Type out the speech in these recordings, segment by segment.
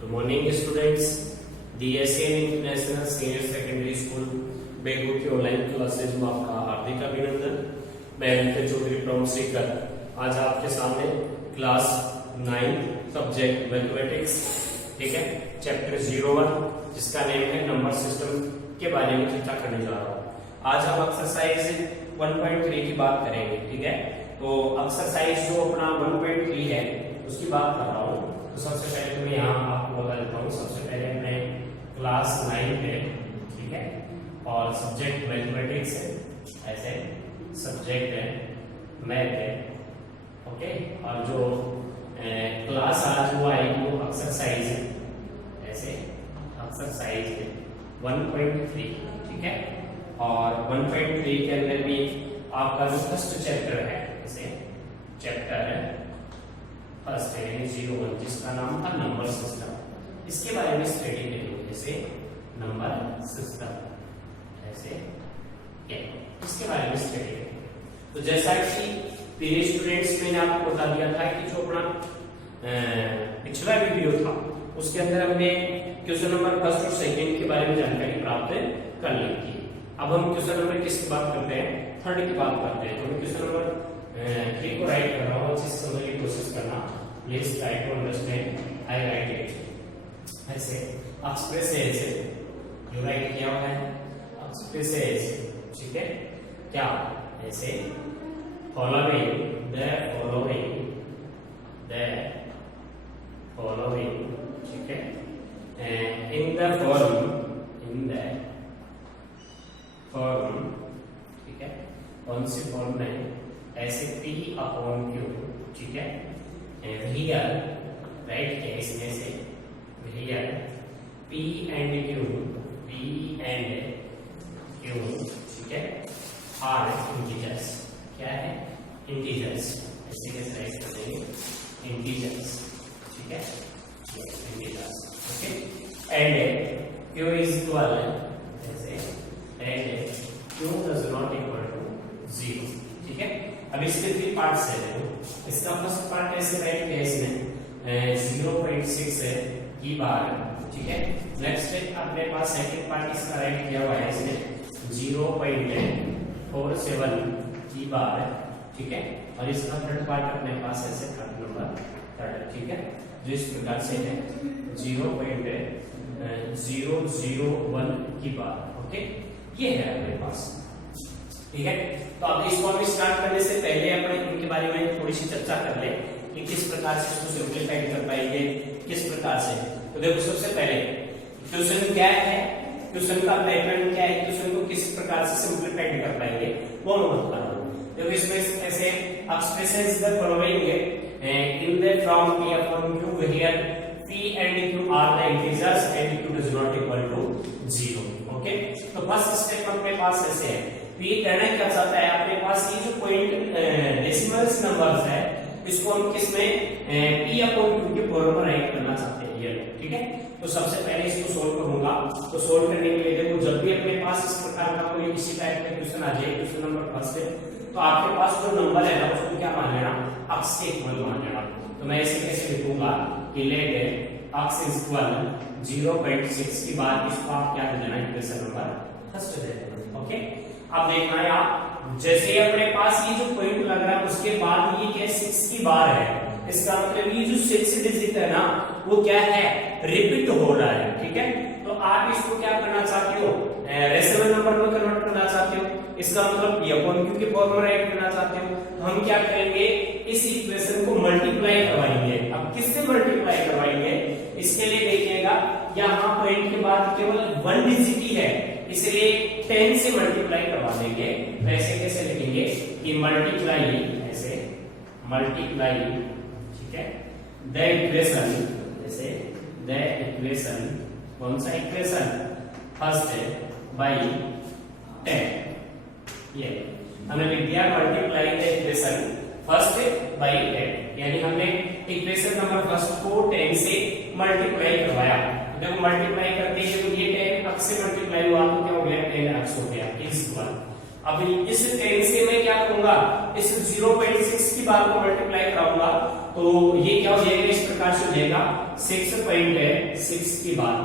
Good morning students. The Asian international senior secondary school Begu की online classes में आपका हार्दिक अभिनंदन। मैं अंकित चौधरी प्रमुख सीकर आज आपके सामने क्लास 9 सब्जेक्ट मैथमेटिक्स, ठीक है, चैप्टर 01 जिसका नेम है नंबर सिस्टम के बारे में चर्चा करने जा रहा हूँ। आज हम एक्सरसाइज 1.3 की बात करेंगे, ठीक है। तो एक्सरसाइज जो अपना 1.3 है उसकी बात कर रहा हूँ। तो सबसे पहले तो मैं यहाँ आपको बता देता हूँ। सबसे पहले अपने क्लास 9 है, ठीक है, और सब्जेक्ट मैथमेटिक्स है, ऐसे सब्जेक्ट है मैथ है, ओके। और जो क्लास आज हुआ है वो एक्सरसाइज है, ऐसे एक्सरसाइज है 1.3, ठीक है। और 1.3 के अंदर भी आपका जो फर्स्ट चैप्टर है, जैसे चैप्टर है फर्स्ट है 01 जिसका नाम था नंबर सिस्टम, इसके बारे में स्टडी करेंगे। जैसे नंबर सिस्टम ऐसे क्या, इसके बारे में स्टडी करेंगे। तो जैसा कि प्रिय स्टूडेंट्स मैंने आपको बता दिया था कि जो अपना पिछला वीडियो था उसके अंदर हमने क्वेश्चन नंबर फर्स्ट और सेकंड के बारे में जानकारी प्राप्त कर ली थी। अब हम क्वेश्चन नंबर किसकी बात करते हैं, थर्ड की बात करते हैं। तो मैं क्वेश्चन नंबर 3 को राइट कर रहा हूँ, अच्छे से समझने की कोशिश करना। Please try to understand, I write it ऐसे। एक्सप्रेस ऐसे जो राइट किया हुआ है, एक्सप्रेस ऐसे, ठीक है, क्या ऐसे फॉलोइंग द फॉलोइंग, ठीक है, इन द फॉर्म, ठीक है, कौन सी फॉर्म में, ऐसे P/Q, ठीक है, हियर राइट किया इसमें से, हियर P and Q, ठीक है, आर इंटीजर्स, क्या है इंटीजर्स, ऐसे कैसे राइट कर देंगे इंटीजर्स, ठीक है, integers, okay. And Q is equal, ऐसे, and Q does not equal to 0, ठीक है। अब इसके 3 पार्ट्स है। देखो इसका फर्स्ट पार्ट ऐसे राइट किया इसने 0.6 है की बार, ठीक है। नेक्स्ट अपने पास सेकंड पार्ट इसका राइट किया हुआ है इसने 0.47 की बार, ठीक है। और इसका थर्ड पार्ट अपने पास ऐसे थर्ड नंबर थर्ड, ठीक है, जो इस प्रकार से है 0.001 की बार, ओके। ये है अपने पास, ठीक है। तो अब इसको हम स्टार्ट करने से पहले अपने इनके बारे में थोड़ी सी चर्चा कर ले कि किस प्रकार से इसको सिंप्लीफाइड कर पाएंगे, किस प्रकार से। तो देखो सबसे पहले क्वेश्चन क्या है, क्वेश्चन का पैटर्न क्या है, क्वेश्चन को किस प्रकार से सिंप्लीफाइड कर पाएंगे वो मैं बता रहा हूं। देखो इसमें ऐसे expressions the following in the from P/Q here P and Q are the integers and Q does not equal to 0, okay. तो फर्स्ट स्टेप अपने पास ऐसे है, P कहना क्या चाहता है, अपने पास ये जो पॉइंट डेसिमल्स नंबर्स है इसको हम किसमें P/Q के फॉर्म में राइट करना चाहते हैं ये, ठीक है। तो सबसे पहले इसको सोल्व करूंगा। तो सोल्व करने के लिए देखो जब भी अपने पास इस प्रकार का कोई किसी टाइप का क्वेश्चन आ जाए, क्वेश्चन नंबर फर्स्ट है, तो आपके पास जो नंबर है ना उसको क्या मान लेना, x के इक्वल मान लेना। तो मैं इसे कैसे लिखूंगा कि लेट x इज इक्वल 0.6 की बार इसको आप क्या दे देना, इक्वेशन नंबर फर्स्ट दे देना, ओके। अब देखना है आप, जैसे ही अपने पास ये जो पॉइंट लग रहा है उसके बाद ये क्या 6 की बार है, इसका मतलब ये जो 6 डिजिट है ना वो क्या है, रिपीट हो रहा है, ठीक है। तो आप इसको क्या करना चाहते हो, रेशनल नंबर में कन्वर्ट करना चाहते हो, इसका मतलब P/Q के फॉर्म में राइट करना चाहते हो। तो हम क्या करेंगे, इस इक्वेशन को मल्टीप्लाई करवाएंगे। अब किससे मल्टीप्लाई करवाएंगे, इसके लिए देखिएगा यहाँ पॉइंट के बाद केवल 1 डिजिट ही है, इसलिए 10 से मल्टीप्लाई करवा देंगे। तो ऐसे कैसे लिखेंगे कि मल्टीप्लाई, ऐसे मल्टीप्लाई, ठीक है, द इक्वेशन, जैसे द इक्वेशन, कौन सा इक्वेशन, फर्स्ट है बाई 10, ये हमने लिख दिया multiply the equation first by 10, यानी हमने इक्वेशन नंबर फर्स्ट को 10 से मल्टीप्लाई करवाया। देखो मल्टीप्लाई करते हैं तो ये 10 से मल्टीप्लाई हुआ तो क्या हो गया, 10x हो गया इस बार। अब इस 10 से मैं क्या करूंगा, इस 0.6 की बार को मल्टीप्लाई कराऊंगा तो ये क्या हो जाएगा, इस प्रकार से हो जाएगा 6.6 की बार।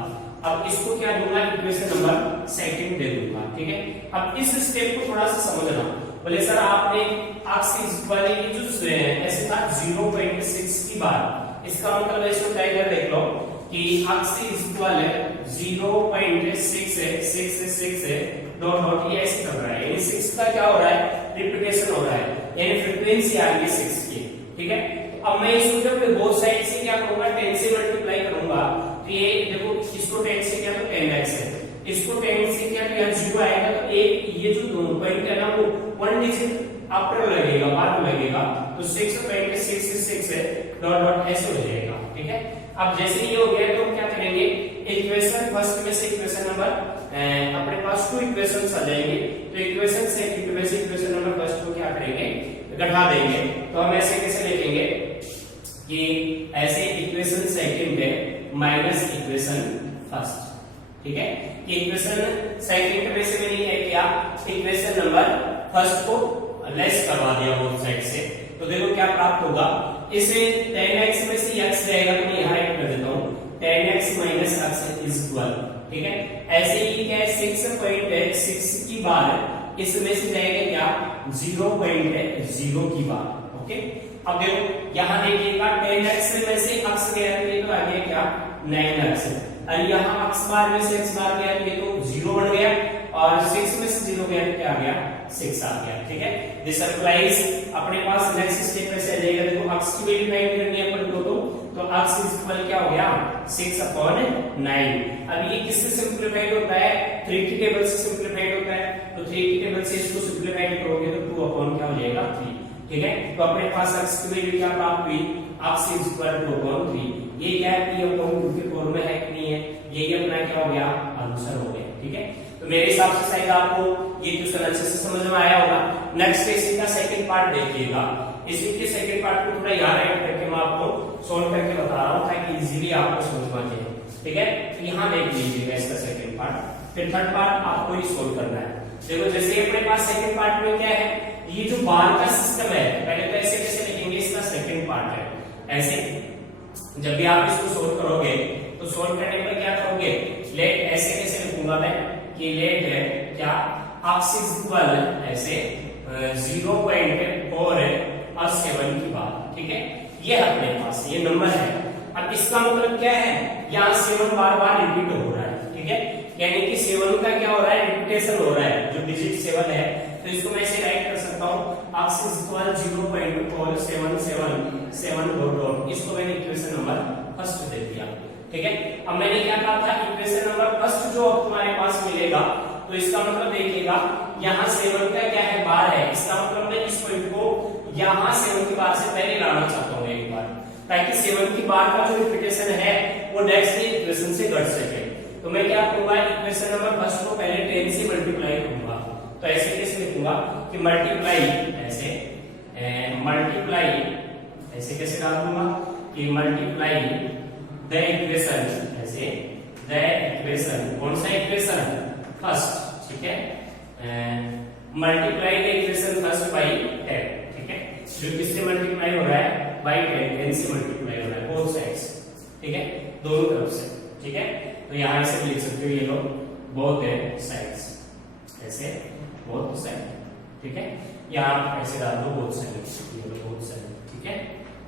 अब इसको क्या दूंगा, इक्वेशन नंबर सेकंड दे दूंगा, ठीक है। अब इस स्टेप को थोड़ा सा समझना। बोले सर आपने एक्सिस वाले की जो ऐसे था 0.6 की बार, इसका मतलब इसको क्या इधर देख लो कि एक्सिस इक्वल है 0.6 है, 6 है डॉट डॉट, ये ऐसे कर रहा है, यानी 6 का क्या हो रहा है, रिपीटेशन हो रहा है, यानी फ्रीक्वेंसी आ गई 6 की, ठीक है। अब मैं इसको जब बोथ साइड से क्या करूंगा, 10 से मल्टीप्लाई करूंगा तो ये देखो, इसको 10 से क्या तो 10x है, इसको 10 से क्या तो यहाँ 0 आएगा, तो एक ये जो पॉइंट है ना वो 1 डिजिट आफ्टर लगेगा, बाद में लगेगा, तो 6.6 है डॉट डॉट ऐसे हो जाएगा, ठीक है। अब जैसे ये हो गया तो क्या करेंगे, इक्वेशन फर्स्ट में से इक्वेशन नंबर अपने पास 2 इक्वेशंस आ जाएंगे, तो इक्वेशन सेकंड में से इक्वेशन नंबर फर्स्ट को क्या करेंगे, घटा देंगे। तो हम ऐसे कैसे लिखेंगे कि ऐसे इक्वेशन सेकंड है माइनस इक्वेशन फर्स्ट, ठीक है। कि इक्वेशन सेकंड में से मैंने क्या किया, इक्वेशन नंबर फर्स्ट को लेस करवा दिया बोथ साइड से, तो देखो क्या प्राप्त होगा, इसे 10x में से x रहेगा तो मैं यहाँ ऐड कर देता हूँ, 10x minus x is equal, ठीक है। ऐसे ही क्या है 6.6 की बार, इसमें से जाएगा क्या 0.0 की बार, ओके। अब देखो यहाँ देखिएगा 10x में से x गया तो ये तो आ गया क्या 9x, और यहाँ x बार में से x बार गया तो ये तो 0 बन गया, और 6 में से 0 गया तो क्या आ गया 6 आ गया, ठीक है। दिस अप्लाइज अपने पास नेक्स्ट स्टेप ऐसे आ जाएगा, देखो x की वैल्यू फाइंड करनी है अपन को, तो x इज इक्वल क्या हो गया 6/9। अब ये किससे सिंपलीफाइड होता है, 3 की टेबल से सिंपलीफाइड होता है, तो 3 की टेबल से इसको सिंपलीफाइड करोगे तो 2 क्या हो जाएगा 3, ठीक है। तो अपने पास x की वैल्यू क्या प्राप्त हुई, x इज इक्वल टू 2/3, ये क्या है p/2 के फॉर्म में है कि नहीं है, ये अपना क्या हो गया आंसर हो गया, ठीक है। तो मेरे हिसाब से शायद आपको ये क्वेश्चन अच्छे से समझ में आया होगा। नेक्स्ट इसी का सेकंड पार्ट देखिएगा, इसी के सेकंड पार्ट को थोड़ा याद रख करके मैं आपको सॉल्व करके बता रहा हूँ ताकि इजीली आपको समझ में आ जाए, ठीक है। तो यहाँ देख लीजिएगा इसका सेकंड पार्ट, फिर थर्ड पार्ट आपको ही सॉल्व करना है। देखो जैसे अपने पास सेकंड पार्ट में क्या है, ये जो बार का सिस्टम है, पहले तो ऐसे कैसे लिखेंगे, इसका सेकंड पार्ट है ऐसे, जब भी आप इसको सोल्व करोगे तो सोल्व करने पर क्या करोगे, लेट ऐसे कैसे लिखूंगा मैं कि लेट है क्या x इज इक्वल ऐसे 0.4 और 7 की बात, ठीक है। ये अपने पास ये नंबर है। अब इसका मतलब क्या है, यहाँ 7 बार बार रिपीट हो रहा है, ठीक है, यानी कि 7 का क्या हो रहा है, रिपीटेशन हो रहा है, जो डिजिट 7 है, तो इसको मैं ऐसे राइट कर सकता हूँ x इज इक्वल 0.4 7 7 7 डॉट, इसको मैंने इक्वेशन नंबर फर्स्ट दे दिया, ठीक है। अब मैंने क्या कहा था, इक्वेशन नंबर फर्स्ट जो तुम्हारे पास मिलेगा तो इसका मतलब देखिएगा यहाँ 7 का क्या है बार है, इसका मतलब मैं इस पॉइंट को यहाँ 7 की बार से पहले लाना चाहता हूँ एक बार, ताकि 7 की बार का जो रिपीटेशन है वो नेक्स्ट इक्वेशन से घट सके। तो मैं क्या करूंगा, इक्वेशन नंबर फर्स्ट को पहले 10 से मल्टीप्लाई करूंगा, तो ऐसे कैसे लिखूंगा कि मल्टीप्लाई ऐसे, मल्टीप्लाई ऐसे कैसे डाल दूंगा कि मल्टीप्लाई द इक्वेशन ऐसे, द इक्वेशन कौन सा इक्वेशन फर्स्ट, ठीक है, multiply the equation first by 10, ठीक है, जो किससे मल्टीप्लाई हो रहा है बाय 10 से मल्टीप्लाई हो रहा है बोथ साइड्स, ठीक है, दोनों तरफ से, ठीक है। तो यहाँ ऐसे लिख सकते हो ये लोग बोथ साइड्स ऐसे, बोथ साइड, ठीक है, यहाँ ऐसे डाल दो बोथ साइड, ये लो बोथ साइड, ठीक है।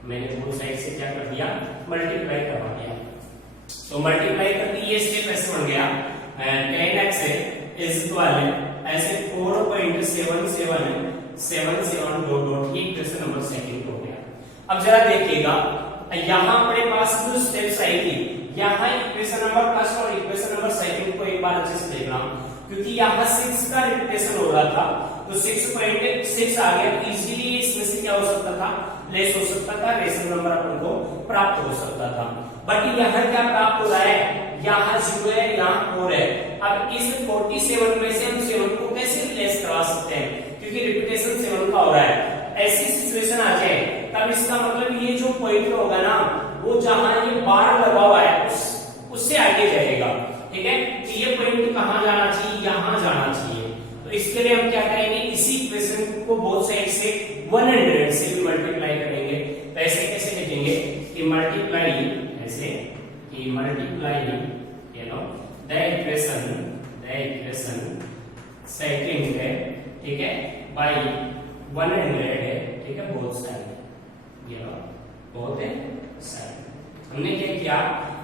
मैंने बोथ साइड से क्या कर दिया, मल्टीप्लाई करवा दिया, तो मल्टीप्लाई करके ये स्टेप ऐसे बन गया 10x इज इक्वल ऐसे 4.7777 डॉट डॉट, ये इक्वेशन नंबर सेकंड हो गया। अब जरा देखिएगा यहाँ अपने पास जो स्टेप्स आई थी, यहाँ इक्वेशन नंबर फर्स्ट और इक्वेशन नंबर सेकंड को एक बार अच्छे से देखना, क्योंकि यहाँ 6 का रिपीटेशन हो रहा था, तो 6.6 आ गया, इजीली इसमें से क्या हो सकता था, लेस हो सकता था, रेशनल नंबर अपन को प्राप्त हो सकता था। बट यहाँ क्या प्राप्त हो रहा है, यहाँ 0 है, यहाँ 4 है। अब इस 47 में से हम 7 को कैसे लेस करवा सकते हैं, क्योंकि रिपीटेशन 7 का हो रहा है। ऐसी सिचुएशन आ जाए तब इसका मतलब ये जो पॉइंट होगा ना, वो जहां ये बार लगा हुआ है उससे आगे जाएगा, ठीक है। तो ये पॉइंट कहां जाना चाहिए, यहां जाना चाहिए। तो इसके लिए हम क्या करेंगे, इसी इक्वेशन को बोथ साइड से 100 से भी मल्टीप्लाई ऐसे कि मल्टीप्लाइंग द इक्वेशन सेकंड है, ठीक है, बाय 100 है, ठीक है, बोथ साइड, बोथ साइड। हमने क्या किया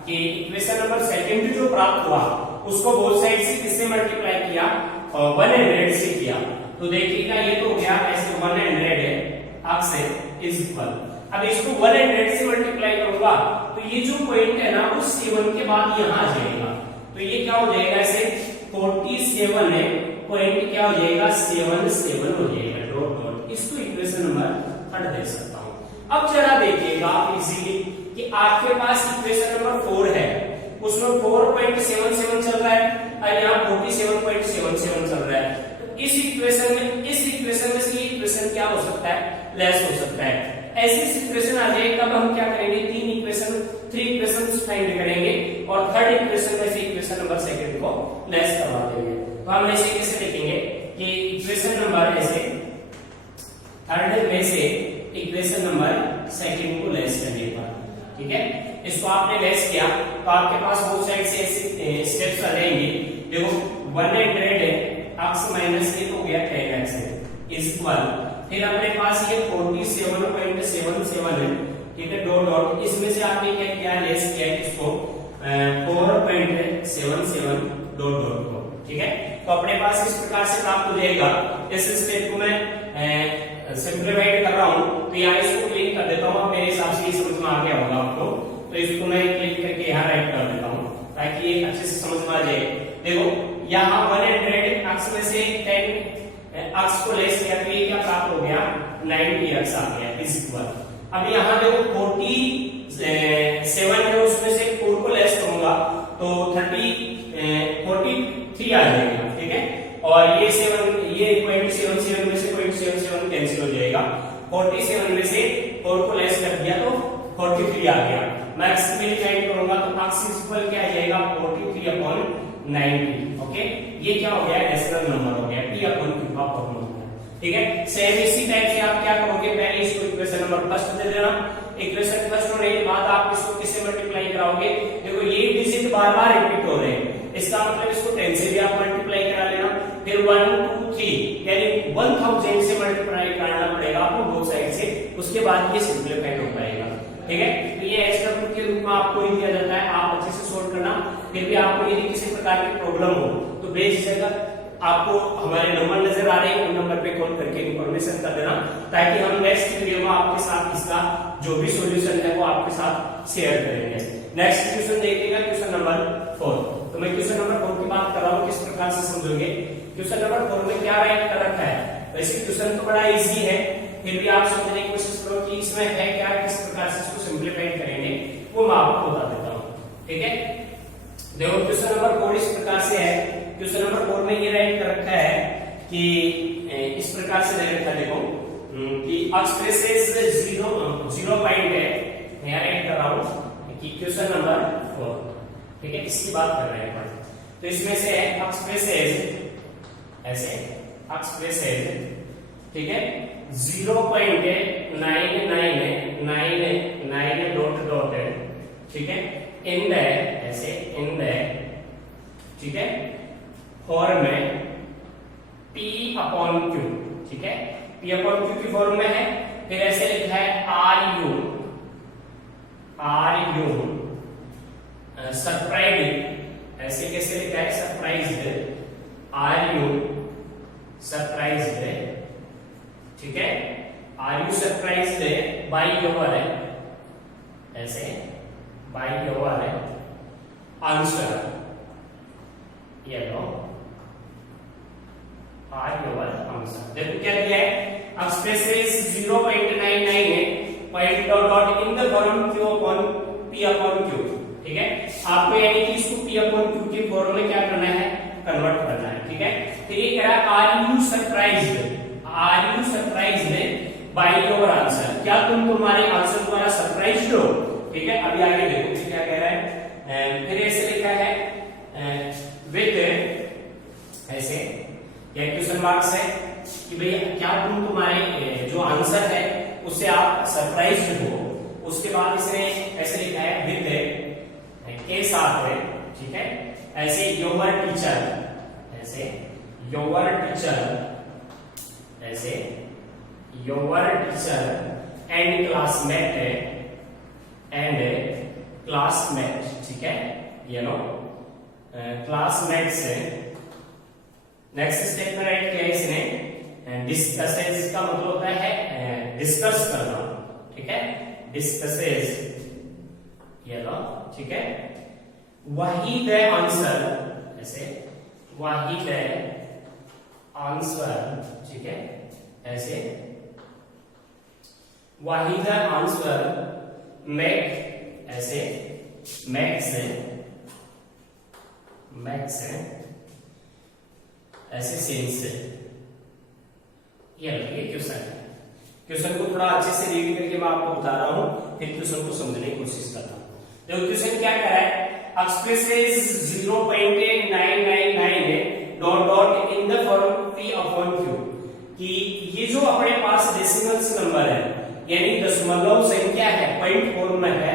कि इक्वेशन नंबर सेकंड जो प्राप्त हुआ उसको बोथ साइड से किससे मल्टीप्लाई किया, और 100 से किया। तो देखिएगा ये तो हो गया ऐसे 100 है, अक्स है इज इक्वल। अब इसको 100 से मल्टीप्लाई करूंगा तो ये जो पॉइंट है ना उस 7 के बाद यहां आ जाएगा, तो ये क्या हो जाएगा, ऐसे 47 है, पॉइंट क्या हो जाएगा, 7 हो जाएगा, डॉट डॉट। इसको इक्वेशन नंबर 3 दे सकता हूं। अब जरा देखिएगा आप इजीली कि आपके पास इक्वेशन नंबर 4 है, उसमें 4.77 चल रहा है और यहाँ 47.77 चल रहा है। तो इस इक्वेशन में से ये इक्वेशन क्या हो सकता है, लेस हो सकता है। ऐसी इक्वेशन आ जाए तब हम क्या करेंगे, 3 इक्वेशन फाइंड करेंगे और थर्ड इक्वेशन में से इक्वेशन नंबर सेकंड को लेस करवा देंगे। तो हम ऐसे कैसे लिखेंगे कि इक्वेशन नंबर ऐसे थर्ड में से इक्वेशन नंबर सेकंड को लेस करने पर, ठीक है, इसको आपने लेस किया तो आपके पास बोथ साइड से ऐसे स्टेप्स आ जाएंगे। देखो 100 है, x माइनस ये तो गया 10x है, इज इक्वल, फिर अपने पास ये 47.77 है, ठीक है, डॉट डॉट। इसमें से आपने क्या किया, लेस किया इसको 4.77 डॉट डॉट को, ठीक है। तो अपने पास इस प्रकार से प्राप्त हो जाएगा। इस स्टेप को मैं सिंप्लीफाइड कर रहा हूं तो यहाँ इसको क्लिक कर देता हूँ, मेरे हिसाब से ये समझ में आ गया होगा आपको। तो इसको मैं क्लिक करके यहाँ राइट कर देता हूँ ताकि ये अच्छे से समझ में आ जाए। देखो यहाँ 100 अक्स में से 10 अक्स को लेस किया तो ये क्या प्राप्त हो गया, 90x आ गया, इज इक्वल। अब यहाँ देखो 47 है, उसमें से 4 को लेस करूंगा तो 43 आ जाएगा, ठीक है, और ये 0.77 में से 0.77 कैंसिल हो जाएगा। 47 में से 4 को लेस कर दिया तो 43 आ गया। मैक्स में फाइंड करूंगा तो x इक्वल क्या आ जाएगा, 43/90, ओके। ये क्या हो गया, रेशनल नंबर हो गया, p/q का फॉर्मूला हो गया, ठीक है। सेम इसी टाइप से आप क्या करोगे, पहले इसको इक्वेशन नंबर फर्स्ट दे देना, इक्वेशन फर्स्ट होने के बाद आप इसको किससे मल्टीप्लाई कराओगे। देखो ये डिजिट बार-बार रिपीट हो रहे हैं, इसका मतलब इसको 10 से भी आप मल्टीप्लाई करा लेना, फिर 1 2 3 यानी 1000 से मल्टीप्लाई करना पड़ेगा आपको बोथ साइड से, उसके बाद ये सिंपलीफाइड हो पाएगा, ठीक है। तो ये एचडब्ल्यू के रूप में आपको ही दिया जाता है, आप अच्छे से सोल्व करना। फिर भी आपको यदि किसी प्रकार की प्रॉब्लम हो तो बेझिझक आपको हमारे नंबर नजर आ रहे हैं, उन नंबर पे कॉल करके इंफॉर्मेशन कर देना ताकि हम नेक्स्ट वीडियो में आपके साथ इसका जो भी सॉल्यूशन है वो आपके साथ शेयर करेंगे। नेक्स्ट क्वेश्चन देखिएगा, क्वेश्चन नंबर 4। तो मैं क्वेश्चन नंबर 4 की बात कर रहा हूँ, किस प्रकार से समझोगे। क्वेश्चन नंबर 4 में क्या राइट कर रखा है, वैसे क्वेश्चन तो बड़ा इजी है, फिर भी आप समझने की कोशिश करो कि इसमें है क्या, किस प्रकार से इसको सिंप्लीफाइड करेंगे वो मैं आपको बता देता हूँ, ठीक है। देखो क्वेश्चन नंबर 4 इस प्रकार से है। क्वेश्चन नंबर 4 में ये राइट कर रखा है कि इस प्रकार से दे रखा है, देखो कि एक्सप्रेसेस 0 पॉइंट है, मैं राइट कर रहा हूँ कि क्वेश्चन नंबर 4, ठीक है, इसकी बात कर रहे हैं। तो इसमें से है एक्सप्रेसेस ऐसे, एक्सप्रेसेस, ठीक है, 0.99 डॉट डॉट है, ठीक है, इन द ऐसे, इन द, ठीक है, फॉर्म में P/Q, ठीक है, P/Q की फॉर्म में है। फिर ऐसे लिखा है RU सरप्राइज्ड, ऐसे कैसे लिखा है, सरप्राइज्ड, RU सरप्राइज्ड, ठीक है, RU सरप्राइज्ड बाय योर, ऐसे बाय योर आंसर, ये लो आंसर। देखो क्या दिया है, एक्सप्रेसेस 0.99 है, point dot dot in the form P/Q, ठीक है। आपको यानी कि इसको P/Q के फॉर्म में क्या करना है, कन्वर्ट करना है, ठीक है। तो ये कह रहा है are you surprised by your answer, क्या तुम तुम्हारे आंसर द्वारा सरप्राइज्ड हो, ठीक है। अभी आगे देखो क्या कह रहा है, फिर ऐसे लिखा है विद ऐसे, क्या क्वेश्चन मार्क्स है कि भैया क्या तुम तुम्हारे जो आंसर है उससे आप सरप्राइज्ड हो। उसके बाद इसने ऐसे लिखा है विद ऐसे योर टीचर, ऐसे योर टीचर, ऐसे योर टीचर एंड क्लासमेट, ठीक है, ये लो क्लासमेट से। नेक्स्ट स्टेप में राइट किया इसने डिस्कसेस, का मतलब होता है डिस्कस करना, ठीक है, डिस्कसेस, ये लो, ठीक है। वही द आंसर, ऐसे वही द आंसर, ठीक है, ऐसे वही द आंसर मेक, ऐसे मेक से, ऐसे सेंस से। ये क्वेश्चन है। क्वेश्चन को थोड़ा अच्छे से रीड करके मैं आपको बता रहा हूं, फिर क्वेश्चन को समझने की कोशिश करता हूं। देखो क्वेश्चन क्या कह रहा है, expresses 0.999 dot dot in the form p/q, कि ये जो अपने पास डेसिमल्स नंबर है, यानी दशमलव संख्या है, पॉइंट फॉर्म में है,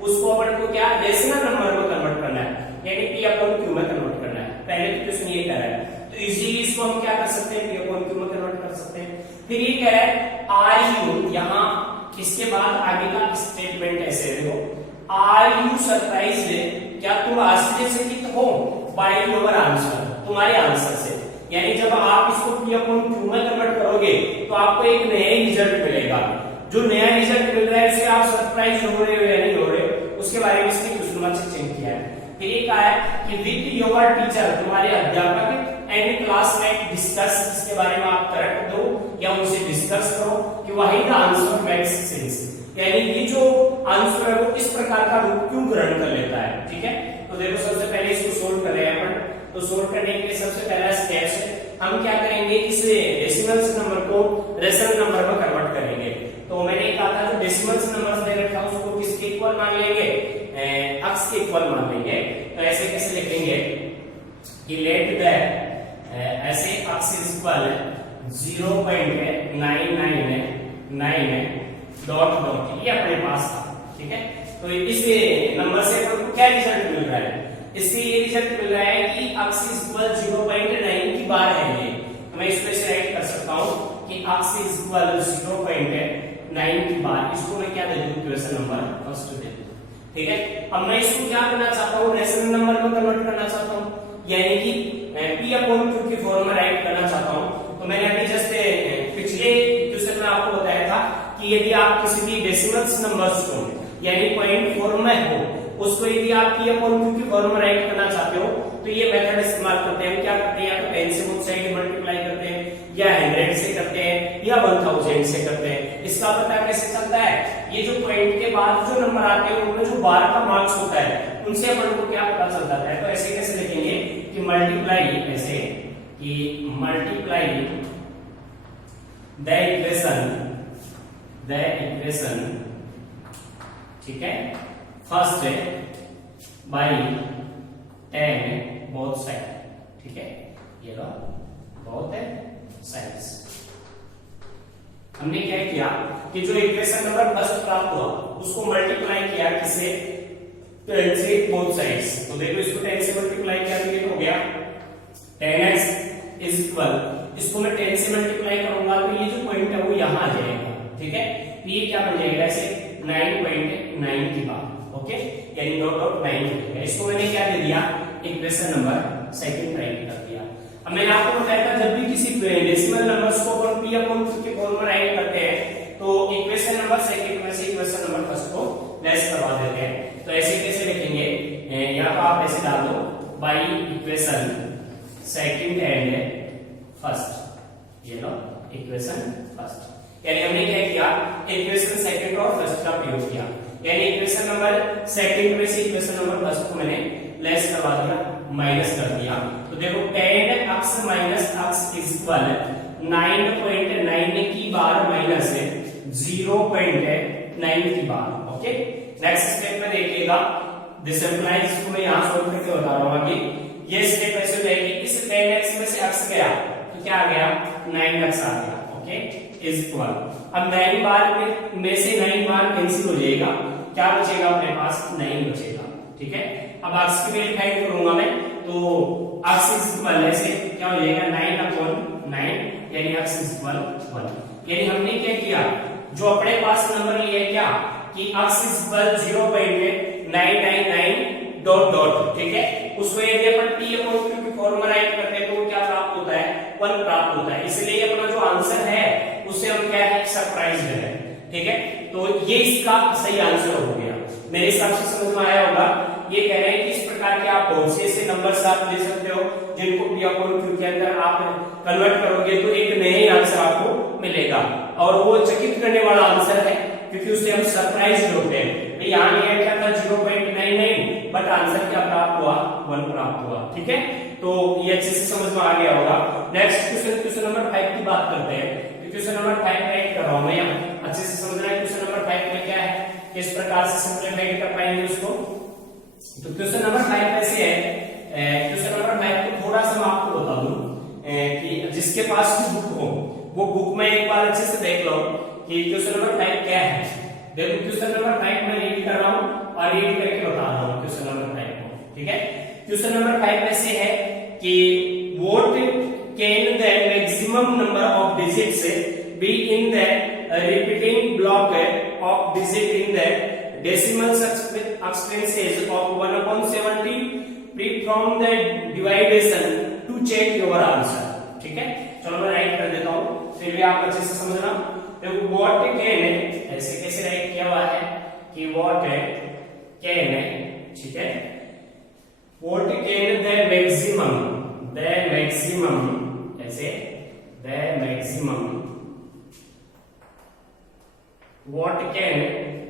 उसको अपन को क्या डेसिमल नंबर में कन्वर्ट करना है, यानी p/q में कन्वर्ट करना है। पहले तो क्वेश्चन ये कह रहा है, तो इजीली इसको हम क्या कर सकते हैं, p/q में कन्वर्ट कर सकते हैं। फिर ये कह रहा है आर यू, यहां इसके बाद आगे का स्टेटमेंट ऐसे देखो, आर यू सरप्राइज्ड, क्या तुम आश्चर्यचकित हो बाय योर आंसर, तुम्हारे आंसर से। यानी जब आप इसको p/q में कन्वर्ट करोगे तो आपको एक नया रिजल्ट मिलेगा। जो नया रिजल्ट मिल रहा है उससे आप सरप्राइज हो रहे हो या नहीं हो रहे हो, उसके बारे में इसने क्वेश्चन मार्क से चेक किया है। फिर ये कहा है कि विद योर टीचर, तुम्हारे अध्यापक एंड क्लासमेट डिस्कस, इसके बारे में आप करेक्ट दो या उनसे डिस्कस करो कि वही द आंसर मेक्स सेंस, यानी ये जो आंसर है वो इस प्रकार का रूप क्यों ग्रहण कर लेता है, ठीक है। तो देखो सबसे पहले इसको सोल्व कर रहे हैं अपन, तो सोल्व करने के लिए सबसे पहला स्टेप है हम क्या करेंगे, इस डेसिमल्स नंबर को रेशनल नंबर में कन्वर्ट करेंगे। तो मैंने कहा था जो डेसिमल्स नंबर दे रखा है उसको किसके इक्वल मान लेंगे, अक्स के इक्वल मान लेंगे। तो ऐसे कैसे लिखेंगे कि लेट दैट ऐसे अक्स इज इक्वल 0.999 डॉट डॉट, ये अपने पास था, ठीक है। तो इस नंबर से अपन को क्या रिजल्ट मिल रहा है, इससे ये रिजल्ट मिल रहा है कि अक्स इज इक्वल 0.9 की बार है ये। तो मैं इसको ऐसे राइट कर सकता हूं कि अक्स इज इक्वल 0.9 की बार, इसको मैं क्या दे दूं, क्वेश्चन नंबर फर्स्ट दे दूं, ठीक है। अब मैं इसको क्या करना चाहता हूं, रेशनल नंबर में कन्वर्ट करना चाहता हूं, यानी कि p/q की फॉर्म में राइट करना चाहता हूं। तो मैंने अभी जस्ट पिछले क्वेश्चन में आपको बताया था कि यदि आप किसी भी डेसिमल्स नंबर्स को यानी पॉइंट फॉर्म में हो, उसको यदि आप p/q की फॉर्म में राइट करना चाहते हो तो ये मेथड इस्तेमाल करते हैं। क्या करते हैं, या तो 10 से बोथ साइड मल्टीप्लाई करते हैं, या 100 से करते हैं, या 1000 से करते हैं। इसका पता कैसे चलता है, ये जो पॉइंट के बाद जो नंबर आते हैं उनमें जो बार का मार्क्स होता है उनसे अपन को क्या पता चल जाता है। तो ऐसे कैसे लिखेंगे कि मल्टीप्लाई, ऐसे कि मल्टीप्लाई द इक्वेशन, ठीक है, फर्स्ट बाई 10 बोथ साइड, ठीक है, ये लो बोथ साइड्स। हमने क्या किया कि जो इक्वेशन नंबर फर्स्ट प्राप्त हुआ उसको मल्टीप्लाई किया किससे, 10 से बोथ साइड्स। तो देखो इसको 10 से मल्टीप्लाई किया तो ये हो गया 10x इज इक्वल, इसको मैं 10 से मल्टीप्लाई करूंगा तो ये जो पॉइंट है वो यहां आ जाएगा, ठीक है। तो ये क्या बन जाएगा, ऐसे 9.9 की बात, ओके, यानी डॉट डॉट 9 हो जाएगा। इसको मैंने क्या दे दिया, इक्वेशन नंबर सेकंड राइट कर दिया। अब मैंने आपको बताया था जब भी किसी डेसिमल नंबर्स को अपन p/q के फॉर्म में राइट करते हैं तो इक्वेशन नंबर सेकंड में से इक्वेशन नंबर फर्स्ट को लेस करवा देते हैं। तो ऐसे कैसे लिखेंगे, यहाँ पर आप ऐसे डाल दो by equation second and first, ये लो इक्वेशन फर्स्ट, यानी हमने क्या किया, इक्वेशन सेकंड और फर्स्ट का प्रयोग किया, यानी इक्वेशन नंबर सेकंड में से इक्वेशन नंबर फर्स्ट को मैंने लेस करवा दिया, माइनस कर दिया। तो देखो 10x minus x is equal 9.9 की बार माइनस 0.9 की बार, ओके। नेक्स्ट स्टेप में देखिएगा, दिस इंप्लाइज, इसको मैं यहां सॉल्व करके बता रहा हूं कि ये स्टेप ऐसे हो जाएगी, इस 10x में से x गया तो क्या आ गया, 9x आ गया, ओके, इज इक्वल। अब 9 बार में से 9 बार कैंसिल हो जाएगा, क्या बचेगा अपने पास, 9 बचेगा। ठीक है। अब अक्स की वैल्यू फाइंड करूंगा मैं, तो अक्स इज इक्वल ऐसे क्या हो जाएगा 9/9, यानी अक्स इज इक्वल 1। यानी हमने क्या किया, जो अपने पास नंबर लिया है क्या कि अक्स इज इक्वल 0.999 डॉट डॉट, ठीक है, उसको यदि अपन p/q की फॉर्मुलाइज करते हैं तो क्या प्राप्त होता है, 1 प्राप्त होता है। इसलिए अपना जो आंसर है उससे हम क्या है, सरप्राइज है, ठीक है। तो ये इसका सही आंसर हो गया, मेरे हिसाब से समझ में आया होगा। ये कह रहे हैं कि इस प्रकार के आप बहुत से ऐसे नंबर्स आप ले सकते हो जिनको p/q के अंदर आप कन्वर्ट करोगे तो एक नया ही आंसर आपको मिलेगा, और वो चकित करने वाला आंसर है क्योंकि उससे हम सरप्राइज होते हैं। भाई यहाँ लिया क्या था 0.99, बट आंसर क्या प्राप्त हुआ, 1 प्राप्त हुआ, ठीक है। तो ये अच्छे से समझ में आ गया होगा। नेक्स्ट क्वेश्चन नंबर 5 की बात करते हैं। क्वेश्चन नंबर 5 राइट कर रहा हूं मैं यहाँ, अच्छे से समझना है। क्वेश्चन नंबर 5 में क्या है, किस प्रकार से सिंपलीफाई कर पाएंगे उसको। तो क्वेश्चन नंबर 5 ऐसे है, क्वेश्चन नंबर 5 को थोड़ा सा मैं आपको बता दूं कि जिसके पास बुक हो वो बुक में एक बार अच्छे से देख लो कि क्वेश्चन नंबर 5 क्या है। देखो क्वेश्चन नंबर 5 में रीड कर रहा हूं और रीड करके बता रहा हूं क्वेश्चन नंबर 5 को, ठीक है। क्वेश्चन नंबर 5 ऐसे है कि what can the maximum number of digits be in the repeating block of digit in the decimal exponents of 1/70 from the division to check your answer, ठीक है। चलो मैं राइट कर देता हूं, फिर भी आप अच्छे से समझना। देखो व्हाट कैन ऐसे कैसे राइट किया हुआ है कि व्हाट कैन, ठीक है, व्हाट कैन द मैक्सिमम ऐसे the maximum, what can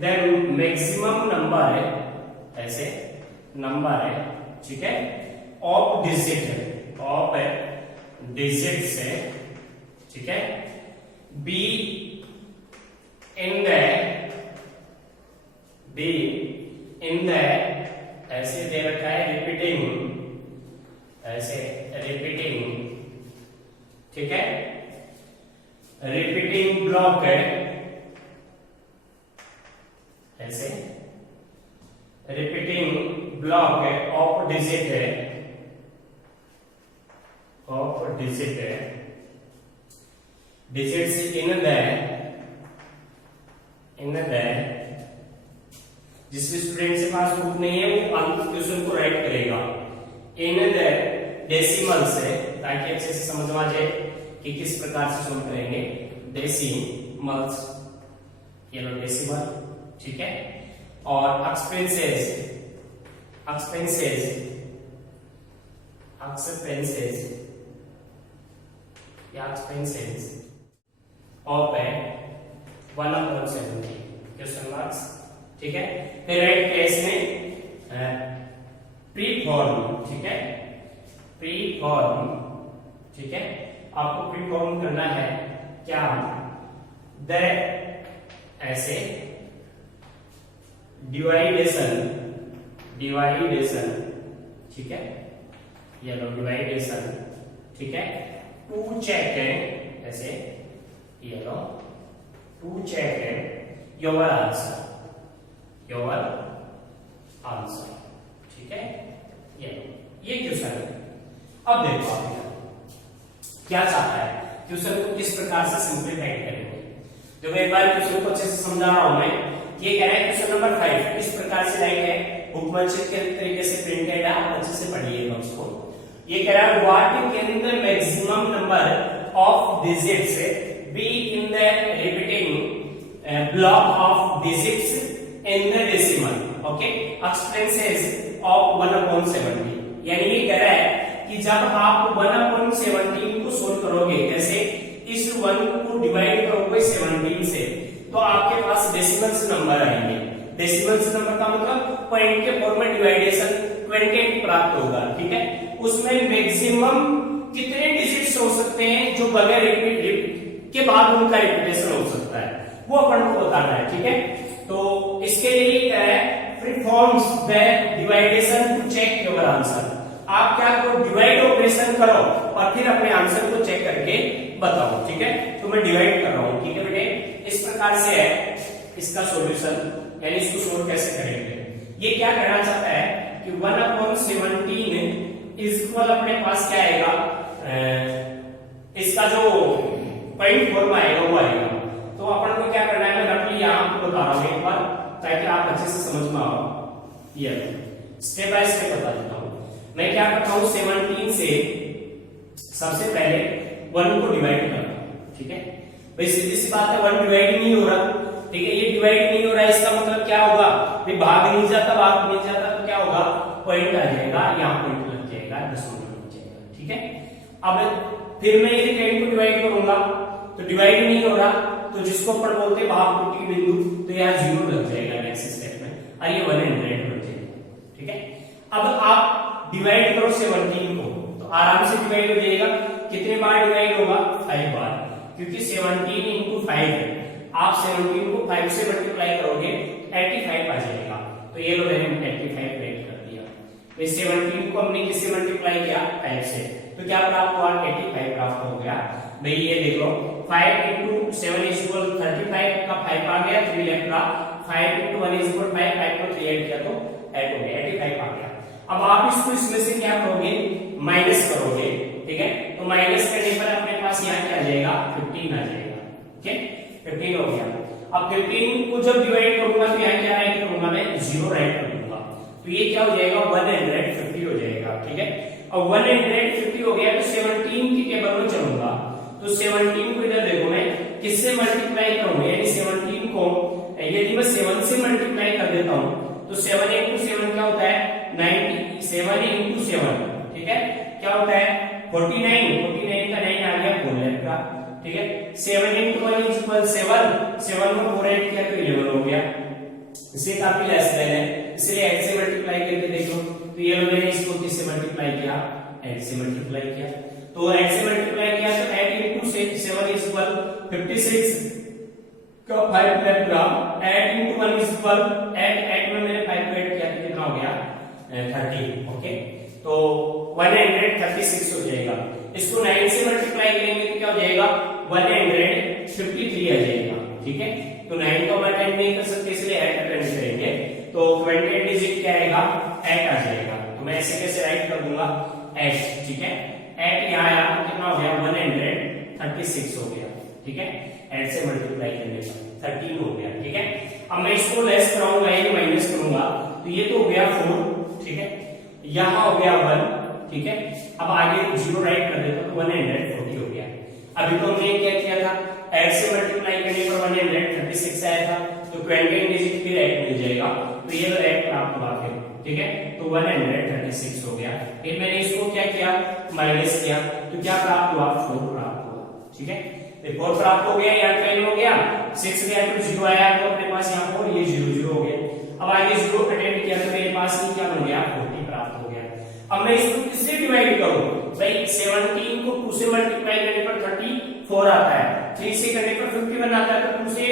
the maximum number है ऐसे नंबर है, ठीक है, ऑफ डिजिट से, ठीक है, बी इन द ऐसे दे रखा है रिपीटिंग, ठीक है, रिपीटिंग ब्लॉक है ऐसे, रिपीटिंग ब्लॉक है ऑफ डिजिट है डिजिट्स इन द जिस स्टूडेंट के पास बुक नहीं है वो अंत क्वेश्चन को राइट करेगा इन द डेसिमल से, ताकि अच्छे से समझ में आ जाए कि किस प्रकार से सॉल्व करेंगे। डेसिमल्स, ये लो डेसिमल, ठीक है, और एक्सपेंसेस ऑफ 1/70 क्वेश्चन मार्क्स, ठीक है। फिर राइट केस में प्री फॉर्म, ठीक है, ठीक है, आपको प्री फॉर्म करना है क्या, द ऐसे डिवाइडेशन, ठीक है, ये लो डिवाइडेशन, ठीक है, टू चेक है ऐसे, ये लो टू चेक है योर आंसर, ठीक है, ये क्वेश्चन है। अब देखो आप क्या चाहता है, क्वेश्चन को किस प्रकार से सिंपलीफाई करेंगे। तो मैं एक बार क्वेश्चन को अच्छे से समझा रहा हूं मैं। ये कह रहा है क्वेश्चन नंबर 5 इस प्रकार से राइट है, बुक में अच्छे तरीके से प्रिंटेड है, आप अच्छे से पढ़िएगा उसको। ये कह रहा है what can the maximum number of digits be in the repeating block of digits in the decimal, okay, expenses of 1/70। यानी ये कह रहा है कि जब आप 1/17 को सोल्व करोगे, जैसे इस 1 को डिवाइड करोगे 17 से, तो आपके पास डेसिमल्स नंबर आएंगे। डेसिमल्स नंबर का मतलब पॉइंट के फॉर्म में डिवाइडेशन 28 प्राप्त होगा, ठीक है। उसमें मैक्सिमम कितने डिजिट्स हो सकते हैं जो बगैर रिपीट के बाद उनका रिपीटेशन हो सकता है, वो अपन को बताना है, ठीक है। तो इसके लिए क्या है, performs the division to check your answer. आप क्या करो, डिवाइड ऑपरेशन करो और फिर अपने आंसर को चेक करके बताओ, ठीक है। तो मैं डिवाइड कर रहा हूं, ठीक है बेटे, इस प्रकार से है इसका सॉल्यूशन, यानी इसको सोल्व कैसे करेंगे। ये क्या कहना चाहता है कि 1/17 इज इक्वल अपने पास क्या आएगा, इसका जो 0.4 आएगा वो आएगा। तो अपन को क्या करना है, मैं रफली यहाँ आपको बता रहा हूँ एक बार ताकि आप अच्छे से समझ में आओ। ये स्टेप बाय स्टेप बता देता हूँ। मैं क्या करता हूँ, 17 से सबसे पहले 1 को डिवाइड करता हूँ। ठीक है भाई, सीधी सी बात है, 1 डिवाइड नहीं हो रहा। ठीक है, ये डिवाइड नहीं हो रहा है, इसका मतलब क्या होगा भाई, भाग नहीं जाता, भाग नहीं जाता तो क्या होगा, पॉइंट आ जाएगा, यहाँ पॉइंट लग जाएगा, दशमलव लग जाएगा। ठीक है, अब फिर मैं ये 10 को डिवाइड करूंगा तो डिवाइड नहीं हो रहा, तो जिसको अपन बोलते हैं भाग कोटि बिंदु, तो यहाँ 0 लग जाएगा नेक्स्ट स्टेप में, और ये 100 बन जाएगा। ठीक है, अब आप डिवाइड करो 17 को तो आराम से डिवाइड हो जाएगा। कितने बार डिवाइड होगा, 5 बार, क्योंकि 17 into 5 है। आप 17 को 5 से मल्टीप्लाई करोगे 85 आ जाएगा। तो ये लो मैंने 85 राइट कर दिया। तो 17 को हमने किससे मल्टीप्लाई किया, 5 से, तो क्या प्राप्त हुआ, 85 प्राप्त हो गया। भाई ये देख लो, 5 into 7 is equal 35 का 5 आ गया, 3 लेफ्ट रहा, 5 into 1 is equal 5, 5 को 3 ऐड किया तो 8 हो गया, 85 आ गया। अब आप इसको इसमें से क्या करोगे, माइनस करोगे। ठीक है, तो माइनस करने पर अपने पास यहाँ क्या आ जाएगा, 15 आ जाएगा। ठीक है, 15 हो गया। अब 15 को जब डिवाइड करूंगा तो यहाँ क्या राइट करूंगा, मैं 0 राइट कर दूंगा, तो ये क्या हो जाएगा, 150 हो जाएगा। ठीक है, अब 150 हो गया तो 17 की टेबल में चलूंगा, तो 17 को इधर देखो, मैं किससे मल्टीप्लाई करूंगा, यानी 17 को यदि मैं 7 से मल्टीप्लाई कर देता हूं तो 7 into 7 क्या होता है, 97 into 7। ठीक है, क्या होता है, 49 का 9 आ गया, 4 लेफ्ट का। ठीक है, 7 into 1 is equal 7, 7 में 4 ऐड किया तो 11 हो गया। इसे काफी लेस देन है, इसलिए 8 से मल्टीप्लाई करके देखो, तो ये लोग मैंने इसको किससे मल्टीप्लाई किया, 8 से मल्टीप्लाई किया। तो 8 से मल्टीप्लाई किया तो 8 into 7 is equal 56 का 5 लेफ्ट रहा, 8 into 1 is equal 8 में मैंने 5 को ऐड किया तो कितना हो गया, 30। ओके, तो 136 हो जाएगा। इसको 9 से मल्टीप्लाई करेंगे तो क्या हो जाएगा, 153 आ जाएगा। ठीक है, तो 9 को हम अटेंड नहीं कर सकते, इसलिए 8 अटेंड करेंगे, तो 20 डिजिट क्या आएगा, 8 आ जाएगा। तो मैं ऐसे कैसे राइट कर दूंगा, 8। ठीक है, 8 यहाँ आया तो कितना हो गया, 136 हो गया। ठीक है, 8 से मल्टीप्लाई करने पर 13 हो गया। ठीक है, अब मैं इसको लेस कराऊंगा यानी माइनस करूंगा, तो ये तो हो गया 4। ठीक है, यहाँ हो गया 1। ठीक है, अब आगे 0 राइट कर देता तो 140 हो गया। अभी तो हमने क्या किया था, 8 से मल्टीप्लाई करने पर 136 आया था, तो 20 डिजिट फिर 8 मिल जाएगा, तो ये तो 8 प्राप्त हुआ फिर। ठीक है, तो 136 हो गया। फिर मैंने इसको क्या किया, माइनस किया, तो क्या प्राप्त हुआ, 4 प्राप्त हुआ। ठीक है, 4 प्राप्त हो गया, यहाँ 10 हो गया, 6 गया तो 0 आया, तो अपने पास यहाँ 4, ये 0 हो गया। अब आगे 0 अटेंड किया तो मेरे पास ये क्या बन गया, 40 प्राप्त हो गया। अब मैं इसको किससे डिवाइड करूं, भाई 17 को 2 से मल्टीप्लाई करने पर 34 आता है, 3 से करने पर 51 आता है, तो 2 से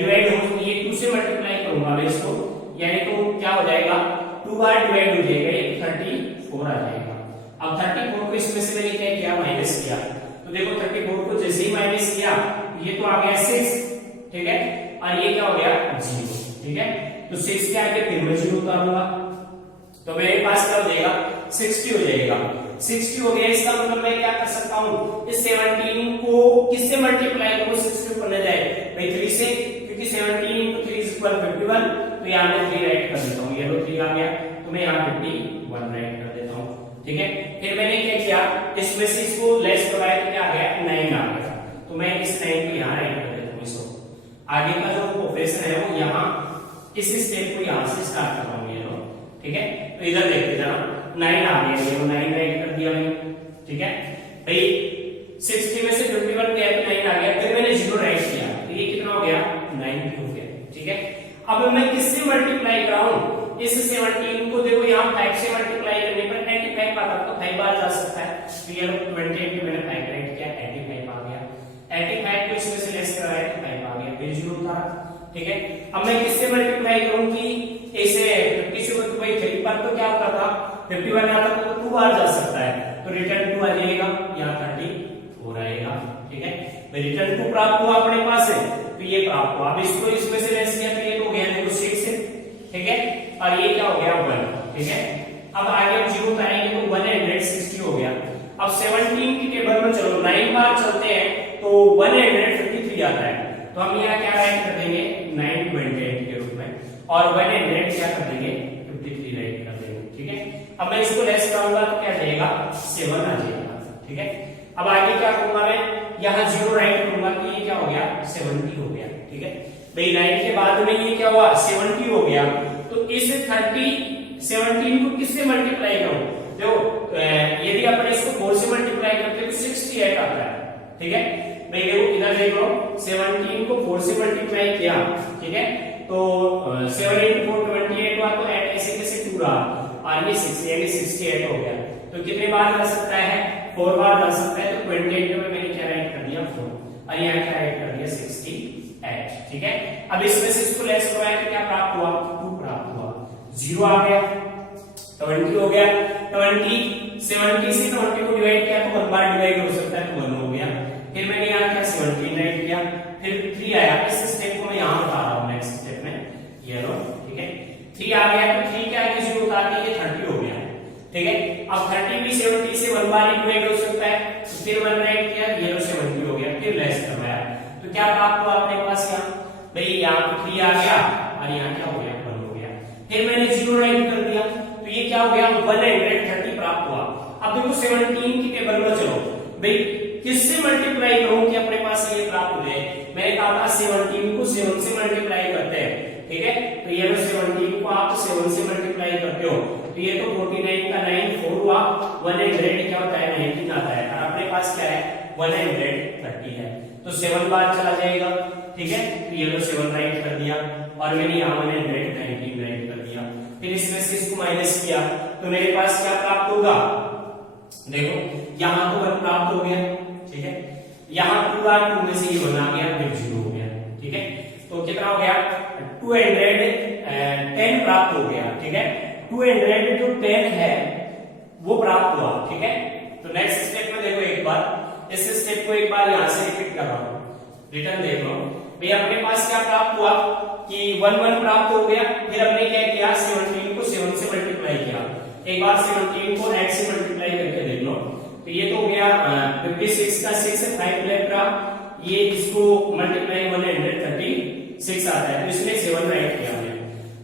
डिवाइड हो, ये 2 से मल्टीप्लाई करूंगा मैं इसको, यानी तो क्या हो जाएगा, 2 बार डिवाइड हो जाएगा, ये 34 आ जाएगा। अब 34 को इसमें से मैंने क्या किया, माइनस किया, तो देखो 34 को जैसे ही माइनस किया ये तो आ गया 6। ठीक है, और ये क्या हो गया, 0। ठीक है, तो 6 के आगे फिर मैं 0 उतारूंगा, तो मेरे पास क्या हो जाएगा, 60 हो जाएगा। 60 हो गया, इसका मतलब मैं क्या कर सकता हूँ, इस 17 को किससे मल्टीप्लाई करूँ, 60 पर न जाए भाई 3 से, क्योंकि 17 into 3 is equal 51, तो यहाँ मैं 3 राइट कर देता हूँ, ये लो 3 आ गया, तो मैं यहाँ 51 राइट कर देता हूँ। ठीक है, फिर मैंने क्या किया, इसमें से इसको लेस करवाया तो क्या आ गया, 9 आ गया, तो मैं इस 9 को यहाँ राइट कर देता हूँ। इसको आगे का जो ऑपरेशन है वो यहाँ इस स्टेप को यहाँ से स्टार्ट कर रहा हूँ, ये लो। ठीक है, तो इधर देखते जाना, 9 आ गया, ये 9 राइट कर दिया मैंने। ठीक है भाई, 60 में से 51 गया तो 9 आ गया, फिर मैंने 0 राइट किया, तो ये कितना हो गया, 9 हो गया। ठीक है, अब मैं किससे मल्टीप्लाई कराऊं, इस 17 को देखो यहाँ 5 से मल्टीप्लाई करने पर 85 आता, तो 5 बार जा सकता है, तो ये 20 मैंने 5 राइट किया, 85 आ गया। 85 को इसमें से लेस कराया तो 5 आ गया, फिर 0 था। ठीक है, अब मैं किससे मल्टीप्लाई करूं कि इसे 50 से 3 पर तो क्या होता था, 51 आता तो 2 बार जा सकता है, तो रिटर्न 2 आ जाएगा, यहाँ 34 आएगा। ठीक है, रिटर्न 2 प्राप्त हुआ अपने पास है, तो ये प्राप्त हुआ। अब इसको इसमें से लेस किया तो ये हो गया देखो 6 से। ठीक है, और ये क्या हो गया 1। ठीक है। अब आगे हम 0 पे आएंगे तो 160 हो गया। अब 17 की टेबल में चलो 9 बार चलते हैं तो 153 आता है, तो हम यहाँ क्या राइट कर देंगे 928 के रूप में, और 100 क्या कर देंगे 53 राइट कर देंगे, ठीक है। अब मैं इसको लेस करूंगा तो क्या जाएगा 7 आ जाएगा, ठीक है। अब आगे क्या करूंगा मैं यहाँ 0 राइट करूंगा कि ये क्या हो गया 70 हो गया, ठीक है भाई। 9 के बाद में ये क्या हुआ 70 हो गया, तो इस 17 को किससे मल्टीप्लाई करूं, देखो यदि अपन इसको 4 से मल्टीप्लाई करते हैं तो 68 आता है, ठीक है भाई। देखो इधर देख लो 17 को 4 से मल्टीप्लाई किया, ठीक है, तो 7 into 4 28 हुआ, तो 8 ऐसे कैसे 2 रहा, और ये 6 यानी 68 हो गया। तो कितने बार कर सकता है 4 बार कर सकता है, तो 28 में मैंने क्या राइट कर दिया 4, और यहाँ क्या राइट कर दिया 68, ठीक है। अब इसमें से इसको लेस करवाया तो क्या प्राप्त हुआ 2 प्राप्त हुआ, 0 आ गया, 20 हो गया, 70 से 20 को डिवाइड किया तो 1 बार डिवाइड हो सकता है, तो 1 हो गया। फिर मैंने यहाँ क्या 17 राइट किया, फिर 3 आया, इस स्टेप को मैं यहाँ बता रहा हूँ नेक्स्ट स्टेप में, ये लो, ठीक है। 3 आ गया तो 3 क्या है 0 उतार के ये 30 हो गया, ठीक है। अब 30 भी 70 से 1 बार डिवाइड हो सकता है, तो फिर 1 राइट किया, ये लो 70 हो गया, फिर लेस करवाया, तो क्या प्राप्त हुआ अपने पास यहाँ भाई यहाँ पे 3 आ गया, और यहाँ क्या हो गया 1 हो गया। फिर मैंने 0 राइट कर दिया, तो ये क्या हो गया 130 प्राप्त हुआ। अब देखो 17 की टेबल में चलो भाई किससे मल्टीप्लाई करूं कि अपने पास ये प्राप्त हो जाए, मैंने कहा था 17 को 7 से मल्टीप्लाई करते हैं, ठीक है। तो ये 17 को आप 7 से मल्टीप्लाई करते हो, तो ये तो 49 का 9 4 हुआ, 100 क्या होता है 19 आता है, और अपने पास क्या है 130 है, तो 7 बार चला जाएगा, ठीक है। तो ये लो 7 राइट कर दिया, और मैंने यहाँ 119 राइट कर दिया। फिर इसमें से इसको माइनस किया तो मेरे पास क्या प्राप्त होगा, देखो यहाँ तो 1 प्राप्त हो गया, ठीक है। यहाँ पूरा 2 में से ये 1 आ गया, फिर 0 हो गया, ठीक है। तो कितना हो गया 210 प्राप्त हो गया, ठीक है। 210 है वो प्राप्त हुआ, ठीक है। तो नेक्स्ट स्टेप में देखो एक बार, इस स्टेप को एक बार यहाँ से रिपीट कर रहा हूँ, रिटर्न देख लो भाई। अपने पास क्या प्राप्त हुआ कि 1 प्राप्त हो गया, फिर हमने क्या किया 17 को 7 से मल्टीप्लाई किया, एक बार 17 को 8 से मल्टीप्लाई करके देख लो, तो ये तो हो गया 56 का 6 है 5 लेफ्ट रहा, ये इसको मल्टीप्लाई 136 आता है, तो इसमें 7 राइट किया हमने,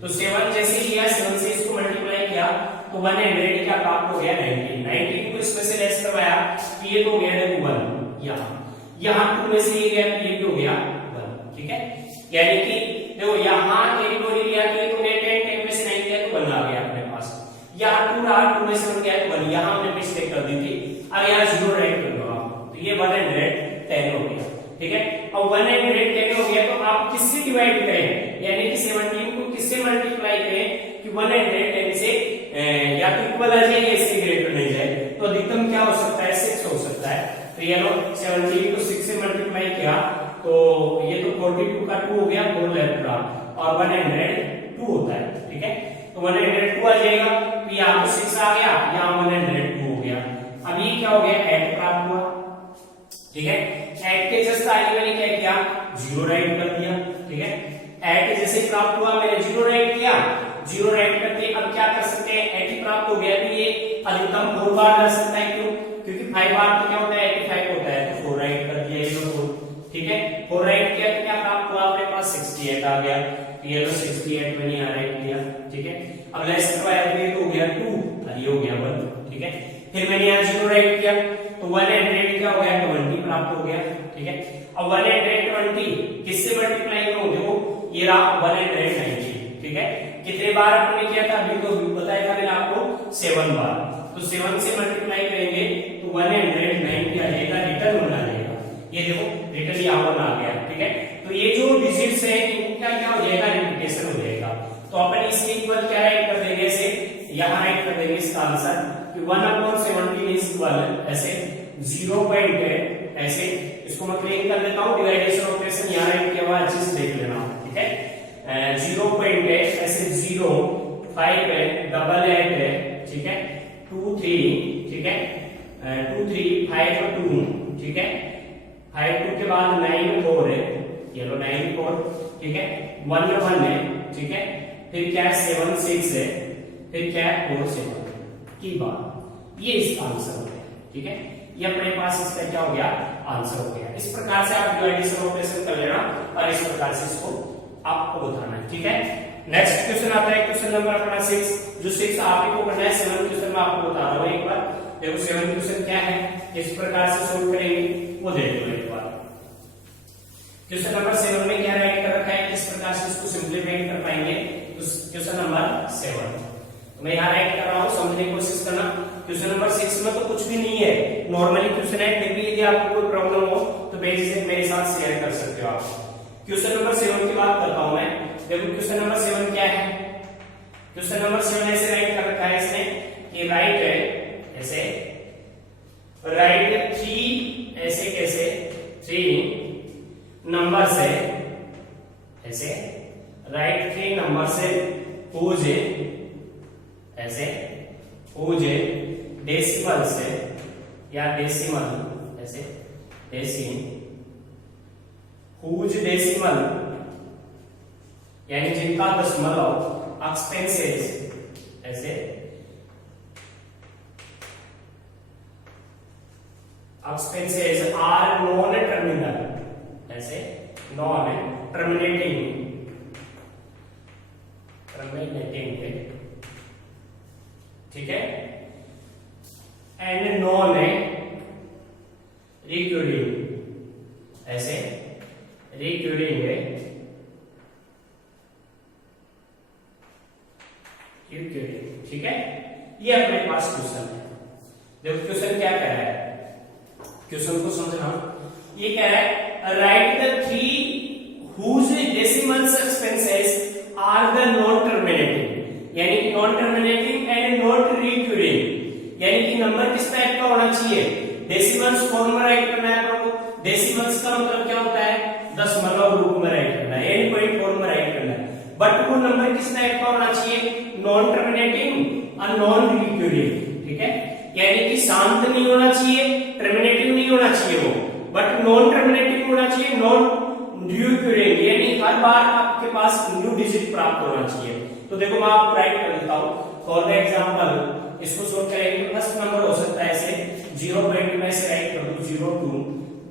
तो 7 जैसे किया 7 से इसको मल्टीप्लाई किया तो 100 क्या प्राप्त हो गया 19 को इसमें से लेस करवाया, तो ये तो हो गया 1 यहाँ 2 में से ये गया तो ये भी हो गया 1, ठीक है। यानी कि देखो यहाँ कैटेगरी लिया तो ये तो 10 में से 9 गया तो 1 आ गया अपने पास, यहाँ 2 रहा 2 में से 1 गया तो 1, यहाँ हमने मिस्टेक कर दी थी, अब यहाँ 0 राइट कर दो आप, तो ये 110 हो गया, ठीक है। अब 110 हो गया तो आप किससे डिवाइड करें, यानी कि 17 को किससे मल्टीप्लाई करें कि 110 से या तो इक्वल आ जाए या इसके ग्रेटर नहीं जाए, तो अधिकतम क्या हो सकता है 6 हो सकता है। तो ये लो 17 को 6 से मल्टीप्लाई किया तो ये तो 42 का 2 हो गया, 4 लेफ्ट रहा, और 102 होता है, ठीक है। तो 102 आ जाएगा, तो यहाँ 6 आ गया, यहाँ 102 हो गया। अब ये क्या हो गया 8 प्राप्त हुआ, ठीक है। 8 के जस्ट आगे मैंने क्या किया 0 राइट कर दिया, ठीक है। 8 जैसे प्राप्त हुआ मैंने 0 राइट किया, 0 राइट करके अब क्या कर सकते हैं 80 प्राप्त हो गया, तो ये अधिकतम 4 बार कर सकता है, क्यों क्योंकि 5 बार तो क्या होता है 85 होता है, तो 4 राइट कर दिया, ये 4, ठीक है। 4 राइट किया तो क्या प्राप्त हुआ अपने पास 68 आ गया, तो ये 68 मैंने यहाँ राइट किया, ठीक है। अब लेस करवाया तो ये तो हो गया 2 और ये हो गया 1, ठीक है। फिर मैंने यहाँ 0 राइट किया तो 100 क्या हो गया 20 प्राप्त हो गया, ठीक है। अब 120 किससे मल्टीप्लाई करो, देखो ये रहा 190, ठीक है। कितने बार आपने किया था अभी तो बताया था मैंने आपको 7 बार, तो 7 से मल्टीप्लाई करेंगे तो 190 आ जाएगा, रिटर्न 1 आ जाएगा, ये देखो रिटर्न यहाँ 1 आ गया, ठीक है। तो ये जो डिजिट्स है इनका क्या हो जाएगा रिपीटेशन हो जाएगा, तो अपन इसके इक्वल क्या राइट कर देंगे, ऐसे यहाँ राइट कर देंगे इसका आंसर कि 1/17 इज इक्वल ऐसे 0.8, ऐसे इसको मैं क्लियर कर देता हूँ, डिवाइडेशन ऑपरेशन यहाँ राइट किया हुआ अच्छे से देख लेना, ठीक है। 0.8 ऐसे 0 5 है, 8 है, ठीक है, 2 3, ठीक है, 2 3 5 और 2, ठीक है, 5 2 के बाद 9 4 है, ये लो 9 4, ठीक है, 1 1 है, ठीक है। फिर क्या है 7 6 है, फिर क्या है 4 7 की बार, ये इसका आंसर हो गया। ठीक है, ये अपने पास इसका क्या हो गया, आंसर हो गया। इस प्रकार से आप डिवाइडेशन ऑपरेशन कर लेना और इस प्रकार से इसको आपको बताना है। ठीक है, नेक्स्ट क्वेश्चन आता है क्वेश्चन नंबर अपना 6, जो 6 आप ही को करना है। 7 क्वेश्चन मैं आपको बता रहा हूं एक बार। देखो 7 क्वेश्चन क्या है, किस प्रकार से सोल्व करेंगे वो देख लो एक बार। क्वेश्चन नंबर 7 में क्या राइट कर रखा है, किस प्रकार से इसको सिंपलीफाई कर पाएंगे। तो क्वेश्चन नंबर 7 तो मैं यहाँ राइट कर रहा हूँ, समझने की कोशिश करना। क्वेश्चन नंबर 6 में तो कुछ भी नहीं है, नॉर्मली क्वेश्चन है, फिर भी यदि आपको कोई प्रॉब्लम हो तो बेझिझक मेरे साथ शेयर कर सकते हो आप। क्वेश्चन नंबर 7 की बात करता हूं मैं। देखो क्वेश्चन नंबर 7 क्या है, क्वेश्चन नंबर 7 ऐसे राइट कर रखा है इसने कि राइट है ऐसे, राइट 3 ऐसे कैसे 3 नंबर से ऐसे, राइट 3 नंबर से हुज ऐसे, हुज डेसिमल से या डेसिमल ऐसे, हुज डेसिमल यानी जिनका दशमलव, एक्सपेंसेस ऐसे, एक्सपेंसेस आर नॉन टर्मिनल ऐसे, नॉन टर्मिनेटिंग ठीक है, एंड नॉन रिक्यूरिंग ऐसे, रिक्यूरिंग ठीक है। ये अपने पास क्वेश्चन है। देखो क्वेश्चन क्या कह रहा है, क्वेश्चन को समझना। ये कह रहा है right the 3 whose decimals expenses are the non terminating, यानी कि non terminating and not recurring, यानी कि नंबर किस टाइप का होना चाहिए, डेसिमल्स फॉर्म में राइट करना है आपको। डेसिमल्स का मतलब क्या होता है, दशमलव रूप में राइट करना है, यानी पॉइंट फॉर्म में राइट करना है। बट वो नंबर किस टाइप का होना चाहिए, नॉन टर्मिनेटिंग और नॉन रिक्यूरिंग। ठीक है, यानी कि शांत नहीं होना चाहिए, टर्मिनेटिंग नहीं होना चाहिए वो, बट नॉन टर्मिनेटिंग होना चाहिए, नॉन रिक्यूरिंग, यानी हर बार आपके पास न्यू डिजिट प्राप्त होना चाहिए। तो देखो मैं आपको राइट कर देता हूं फॉर द एग्जांपल। इसको सोल्व करेंगे तो फर्स्ट नंबर हो सकता है ऐसे 0 पॉइंट में से राइट कर दूं 02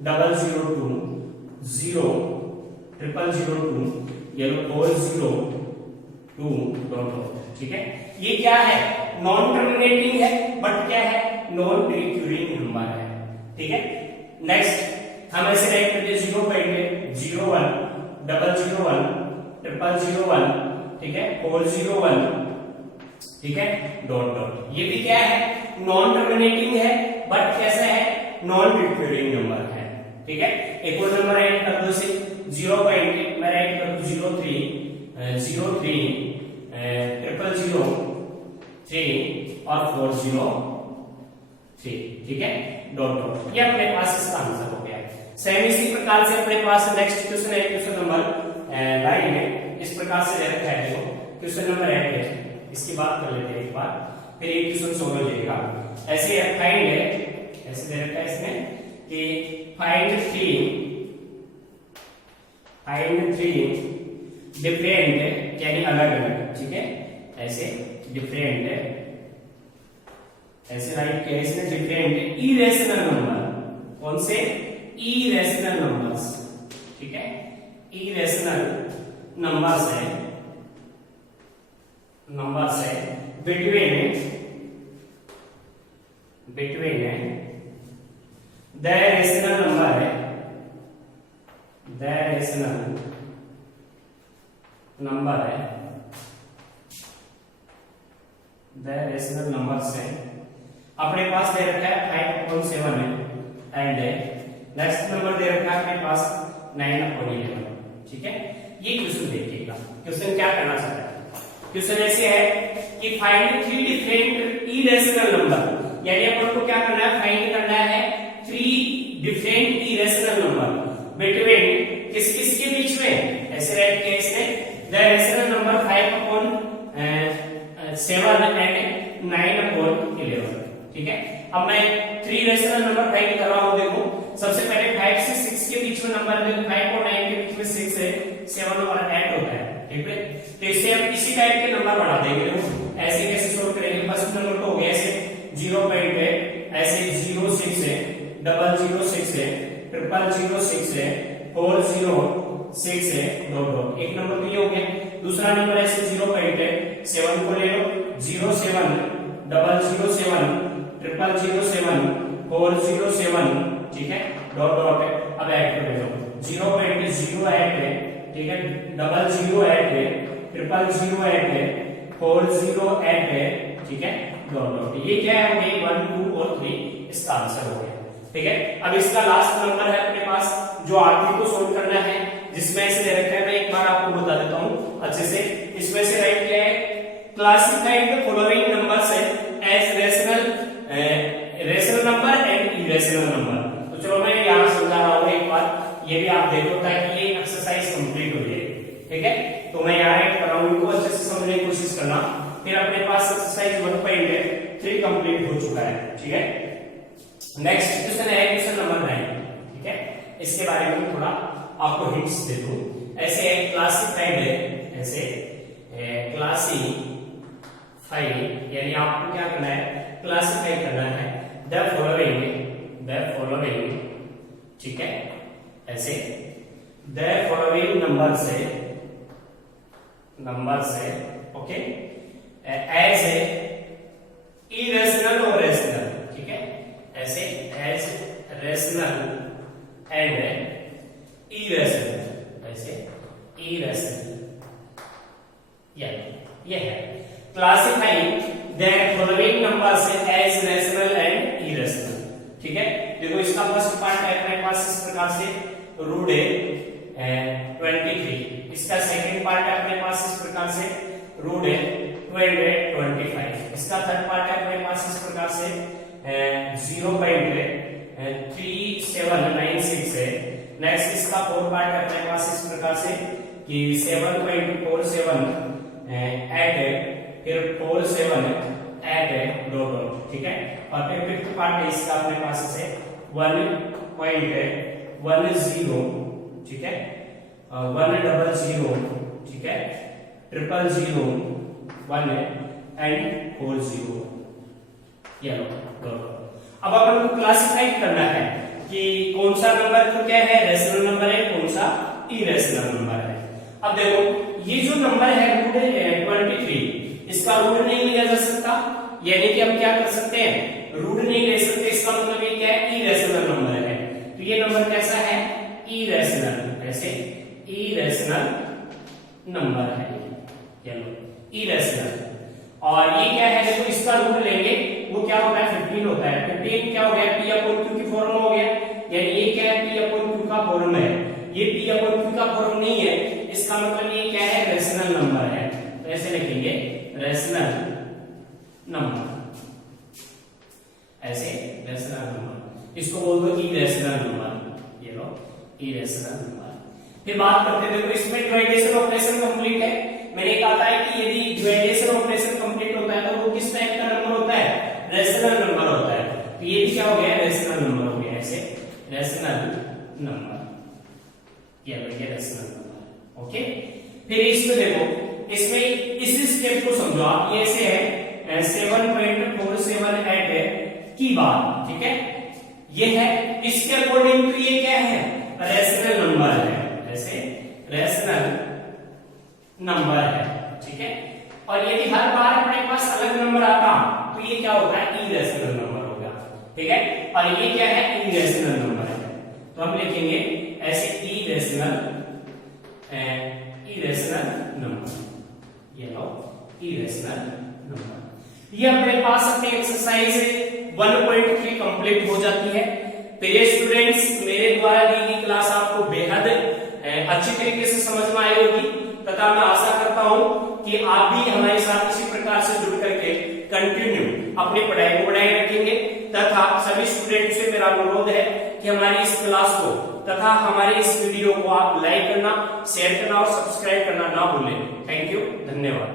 002 0 0002 ये 402 डॉट। ठीक है, ये क्या है, नॉन टर्मिनेटिंग है बट क्या है, नॉन रिक्यूरिंग नंबर है। ठीक है, नेक्स्ट हम ऐसे राइट करते हैं 0 पॉइंट 01 001 0001 ठीक है 401 ठीक है डॉट डॉट। ये भी क्या है, नॉन टर्मिनेटिंग है बट कैसा है, नॉन रिक्यूरिंग नंबर है। ठीक है, एक और नंबर ऐड कर दो से 0 पॉइंट मैं ऐड कर दूं 03 03 00003 और 403 ठीक है डॉट डॉट। ये अपने पास इसका आंसर हो गया। सेम इसी प्रकार से अपने पास नेक्स्ट क्वेश्चन है, क्वेश्चन नंबर 9 है। इस प्रकार से दे रखा है, देखो क्वेश्चन नंबर 8 है, इसकी बात कर लेते हैं एक बार, फिर एक क्वेश्चन सोल्व हो जाएगा। ऐसे फाइंड है, ऐसे दे रखा है इसमें कि फाइंड 3 डिफरेंट यानी अलग अलग। ठीक है, ऐसे डिफरेंट ऐसे राइट किया इसने, डिफरेंट इरेशनल नंबर। कौन से, इरेशनल नंबर्स। ठीक है, इरेशनल नंबर्स है बिटवीन द रेशनल नंबर है, द रेशनल नंबर है, द रेशनल नंबर से अपने पास दे रखा है 5.7 है एंड नेक्स्ट नंबर दे रखा है अपने पास 9.11। ठीक है, ये क्वेश्चन देखिएगा, क्वेश्चन क्या करना चाहता है। क्वेश्चन ऐसे है कि फाइंड 3 डिफरेंट इरेशनल नंबर, यानी अपन को क्या करना है, फाइंड करना है 3 डिफरेंट इरेशनल नंबर बिटवीन किस किस के बीच में, ऐसे राइट किया इसने, द रेशनल नंबर 5.7 एंड 9.11। ठीक है, अब मैं 3 रेशनल नंबर फाइंड कर रहा हूं। देखो सबसे पहले 5 से 6 के बीच में नंबर, देखो 5 और 9 के बीच में 6 है, 7 और 8 होता है। ठीक है, तो इससे हम इसी टाइप के नंबर बढ़ा देंगे। ऐसे कैसे सोल्व करेंगे, फर्स्ट नंबर को हो गया ऐसे 0 है, ऐसे 06 है, 006 है, 0006 है, 406 है, डॉट। एक नंबर तो ये हो गया। दूसरा नंबर ऐसे 0 है, 7 को ले लो, 07 007 0007 407, ठीक है, डॉट है। अब ऐड कर दो, 0.08 है, ठीक है, 008 है, 0008 है, 408 है, ठीक है, डॉट। ये क्या है, 1 2 और 3 इसका आंसर हो गया, ठीक है। अब इसका लास्ट नंबर है अपने पास जो आखिरी को सोल्व करना है, जिसमें से दे रखा है, मैं एक बार आपको बता देता हूं अच्छे से। इसमें से राइट क्या है, classified the following numbers as rational number and irrational number. तो चलो मैं यहां समझा रहा हूं एक बार, ये भी आप देखो ताकि ये एक्सरसाइज कंप्लीट हो जाए, ठीक है। तो मैं यहाँ ऐड कर रहा हूं, इनको अच्छे से समझने की कोशिश करना। फिर अपने पास एक्सरसाइज 1.3 कंप्लीट हो चुका है, ठीक है। नेक्स्ट क्वेश्चन है क्वेश्चन नंबर 9, ठीक है। इसके बारे में थोड़ा आपको हिंट्स दे दूं। ऐसे क्लासिफाइड है, ऐसे क्लासिफाइड, यानी आपको क्या करना है, क्लासिफाई करना है द फॉलोइंग, ठीक है, ऐसे द फॉलोइंग नंबर से ओके, एज इरेशनल और रेशनल, ठीक है, ऐसे एज रेशनल एंड इरेशनल, ऐसे इरेशनल, ये है classifying that following numbers as rational and irrational, ठीक है। देखो इसका फर्स्ट पार्ट है अपने पास इस प्रकार से रूट है 23, इसका सेकंड पार्ट है अपने पास इस प्रकार से रूट है 225, इसका थर्ड पार्ट है अपने पास इस प्रकार से 0.3796 है। नेक्स्ट इसका फोर्थ पार्ट है अपने पास इस प्रकार से कि 7.47 8 है, फिर 47 8 है, डॉट, ठीक है। और फिर फिफ्थ पार्ट है इसका अपने पास से 1.10, ठीक है, 100, ठीक है, 000 1 एंड 40, ये लो डॉट। अब अपन को क्लासिफाई करना है कि कौन सा नंबर तो क्या है, रेशनल नंबर है, कौन सा इरेशनल नंबर है। अब देखो ये जो नंबर है रूट 23, इसका रूट नहीं लिया जा सकता, यानी कि हम क्या कर सकते हैं, रूट नहीं ले सकते, इसका मतलब ये क्या है, इरेशनल नंबर है। तो ये नंबर कैसा है, इरेशनल, ऐसे इरेशनल नंबर है, चलो इरेशनल। और ये क्या है, देखो इसका रूट लेंगे वो क्या होता है, 15 होता है। 15 क्या हो गया, P अपॉन Q की फॉर्म हो गया, यानी ये क्या है, P अपॉन Q का फॉर्म है। ये P अपॉन Q का फॉर्म नहीं है, इसका मतलब ये क्या है, रेशनल नंबर है। तो ऐसे लिखेंगे रेशनल नंबर, ऐसे रेशनल नंबर, इसको बोल दो इरेशनल नंबर, ये लो इरेशनल नंबर। फिर बात करते हैं, देखो इसमें डिवाइडेशन ऑपरेशन कंप्लीट है। मैंने कहा था कि यदि डिवाइडेशन ऑपरेशन कंप्लीट होता है तो वो किस टाइप का नंबर होता है, रेशनल नंबर होता है। तो ये भी क्या हो गया, रेशनल नंबर हो गया, ऐसे रेशनल नंबर, ये रेशनल नंबर, ओके। फिर इसको देखो, इसमें इस स्टेप को समझो आप, ये ऐसे है 7.478 है की बात, ठीक है, ये है, इसके अकॉर्डिंग तो ये क्या है, रेशनल नंबर है, ऐसे रेशनल नंबर है, ठीक है। और यदि हर बार अपने पास अलग नंबर आता तो ये क्या होता है, इरेशनल नंबर होगा, ठीक है। और ये क्या है, इरेशनल नंबर है। तो हम लिखेंगे ऐसे इरेशनल नंबर, ये लो इरेशनल नंबर। ये अपने पास अपनी एक्सरसाइज 1.3 कंप्लीट हो जाती है। तो ये स्टूडेंट्स, मेरे द्वारा दी गई क्लास आपको बेहद अच्छी तरीके से समझ में आई होगी, तथा मैं आशा करता हूं कि आप भी हमारे साथ इसी प्रकार से जुड़ करके कंटिन्यू अपनी पढ़ाई को बढ़ाए रखेंगे। तथा सभी स्टूडेंट से मेरा अनुरोध है कि हमारी इस क्लास को तथा हमारे इस वीडियो को आप लाइक करना, शेयर करना और सब्सक्राइब करना ना भूलें। थैंक यू, धन्यवाद।